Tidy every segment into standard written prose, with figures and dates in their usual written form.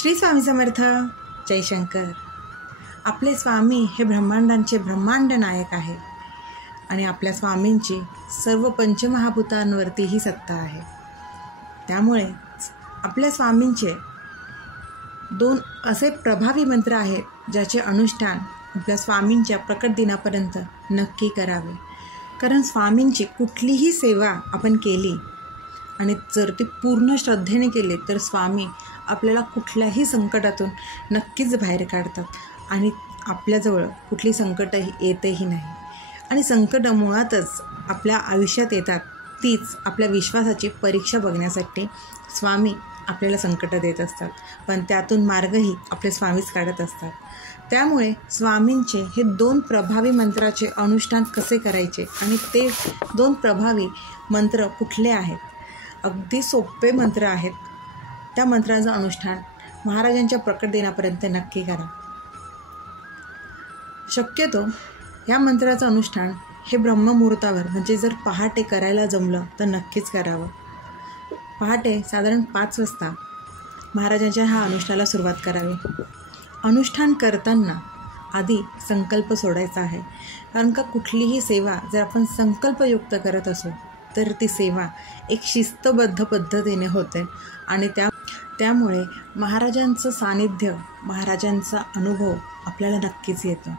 श्री स्वामी समर्थ. जयशंकर. आपले स्वामी हे ब्रह्मांडांचे ब्रह्मांड नायक आहे आणि आपल्या स्वामींची सर्व पंचमहाभूतांवरतीही सत्ता आहे. त्यामुळे आपल्या स्वामींचे 2 असे प्रभावी मंत्र आहेत ज्याचे अनुष्ठान आपल्या स्वामींच्या प्रकट दिनापर्यंत नक्की करावे. कारण स्वामींची कुठलीही सेवा आपण केली आणि जर ती पूर्ण श्रद्धेने केली तर स्वामी आपल्याला कुठल्याही संकटातून नक्कीच बाहेर काढतात आणि आपल्याजवळ कुठली संकटही येतही नाही. आणि संकट मुळातच आपल्या आयुष्यात येतात, तीच आपल्या विश्वासाची परीक्षा बघण्यासाठी स्वामी आपल्याला संकट देत असतात, पण त्यातून मार्गही आपले स्वामीच काढत असतात. त्यामुळे स्वामींचे हे 2 प्रभावी मंत्राचे अनुष्ठान कसे करायचे आणि ते 2 प्रभावी मंत्र कुठले आहेत, अगदी सोपे मंत्र आहेत. त्या मंत्राचं अनुष्ठान महाराजांच्या प्रकट दिनापर्यंत नक्की करा. शक्यतो या मंत्राचं अनुष्ठान हे ब्रह्ममुहूर्तावर म्हणजे जर पहाटे करायला जमलं तर नक्कीच करावं. पहाटे साधारण 5 वाजता महाराजांच्या ह्या अनुष्ठानाला सुरुवात करावी. अनुष्ठान करताना आधी संकल्प सोडायचा आहे, कारण का कुठलीही सेवा जर आपण संकल्पयुक्त करत असू तर ती सेवा एक शिस्तबद्ध पद्धतीने होते आणि त्यामुळे महाराजांचं सानिध्य, महाराजांचा अनुभव आपल्याला नक्कीच येतो.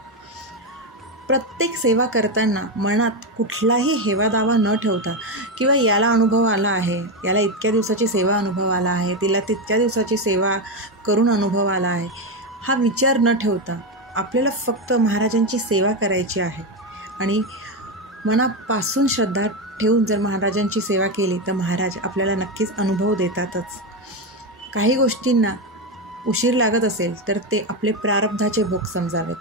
प्रत्येक सेवा करताना मनात कुठलाही हेवादावा न ठेवता किंवा याला अनुभव आला आहे, याला इतक्या दिवसाची सेवा अनुभव आला आहे, तिला तितक्या दिवसाची सेवा करून अनुभव आला आहे, हा विचार न ठेवता आपल्याला फक्त महाराजांची सेवा करायची आहे. आणि मनापासून श्रद्धा ठेवून जर महाराजांची सेवा केली तर महाराज आपल्याला नक्कीच अनुभव देतातच. काही गोष्टींना उशीर लागत असेल तर ते आपले प्रारब्धाचे भोग समजावेत.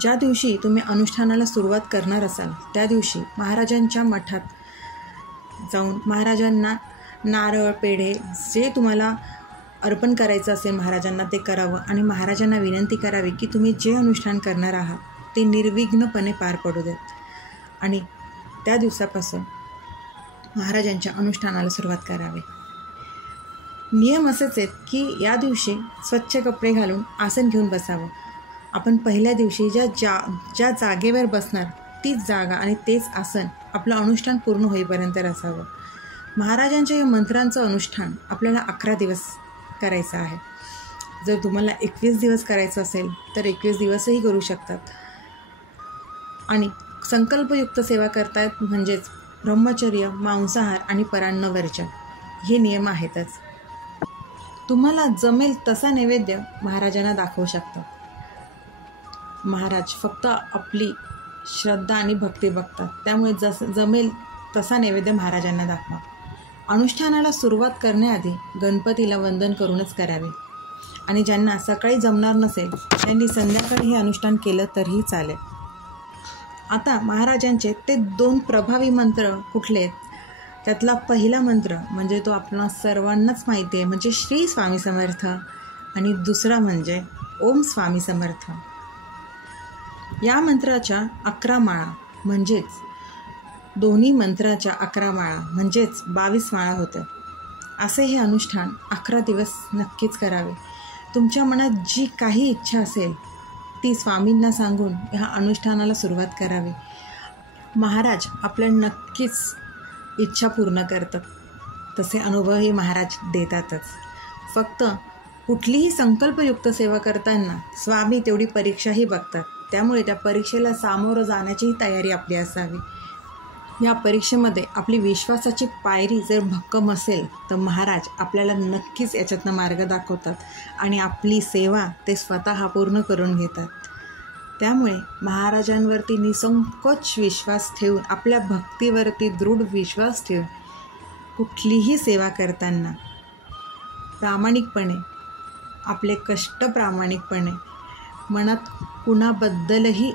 ज्या दिवशी तुम्ही अनुष्ठानाला सुरुवात करणार असाल त्या दिवशी महाराजांच्या मठात जाऊन महाराजांना नारळ, पेढे जे तुम्हाला अर्पण करायचं असेल महाराजांना ते करावं आणि महाराजांना विनंती करावी की तुम्ही जे अनुष्ठान करणार आहात ते निर्विघ्नपणे पार पडू देत. आणि त्या दिवसापासून महाराजांच्या अनुष्ठानाला सुरुवात करावी. नियम असेच आहेत की या दिवशी स्वच्छ कपडे घालून आसन घेऊन बसावं. आपण पहिल्या दिवशी ज्या जागेवर बसणार तीच जागा आणि तेच आसन आपलं अनुष्ठान पूर्ण होईपर्यंत असावं. महाराजांच्या या मंत्रांचं अनुष्ठान आपल्याला 11 दिवस करायचं आहे. जर तुम्हाला 21 दिवस करायचं असेल तर 21 दिवसही करू शकतात. आणि संकल्पयुक्त सेवा करतायत म्हणजेच ब्रह्मचर्य, मांसाहार आणि परान्नवर्ज्य हे नियम आहेतच. तुम्हाला जमेल तसा नैवेद्य महाराजांना दाखवू शकतात. महाराज फक्त आपली श्रद्धा आणि भक्ती बघतात, त्यामुळे जमेल तसा नैवेद्य महाराजांना दाखवा. अनुष्ठानाला सुरुवात करण्याआधी गणपतीला वंदन करूनच करावे आणि ज्यांना सकाळी जमणार नसेल त्यांनी संध्याकाळी हे अनुष्ठान केलं तरीही चालेल. आता महाराजांचे ते 2 प्रभावी मंत्र कुठले आहेत, त्यातला पहिला मंत्र म्हणजे तो आपल्या सर्वांनाच माहिती आहे, म्हणजे श्री स्वामी समर्थ, आणि दुसरा म्हणजे ओम स्वामी समर्थ. या मंत्राच्या 11 माळा म्हणजेच दोन्ही मंत्राच्या 11 माळा म्हणजेच 22 माळा होत्या. असे हे अनुष्ठान 11 दिवस नक्कीच करावे. तुमच्या मनात जी काही इच्छा असेल ती स्वामींना सांगून ह्या अनुष्ठानाला सुरुवात करावी. महाराज आपल्याला नक्कीच इच्छा पूर्ण करतात, तसे अनुभवही महाराज देतातच. फक्त कुठलीही संकल्पयुक्त सेवा करताना स्वामी तेवढी परीक्षाही बघतात, त्यामुळे त्या परीक्षेला सामोरं जाण्याचीही तयारी आपली असावी. या परीक्षेमध्ये आपली विश्वासाची पायरी जर भक्कम असेल तर महाराज आपल्याला नक्कीच याच्यातनं मार्ग दाखवतात आणि आपली सेवा ते स्वतः पूर्ण करून घेतात. त्यामुळे महाराजांवरती निसंकोच विश्वास ठेवून, आपल्या भक्तीवरती दृढ विश्वास ठेवून कुठलीही सेवा करताना प्रामाणिकपणे, आपले कष्ट प्रामाणिकपणे, मनात कुणाबद्दलही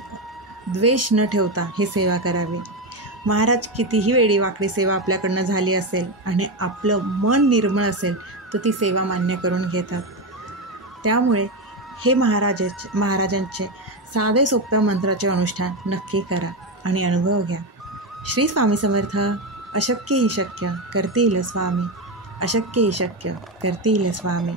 द्वेष न ठेवता हे सेवा करावी. महाराज कितीही वेळी वाकडी सेवा आपल्याकडनं झाली असेल आणि आपलं मन निर्मळ असेल तर ती सेवा मान्य करून घेतात. त्यामुळे हे महाराजांचे साधे सोप्या मंत्राचे अनुष्ठान नक्की करा आणि अनुभव घ्या. श्री स्वामी समर्थ. अशक्य ही शक्य करतील स्वामी, अशक्य ही शक्य करतील स्वामी.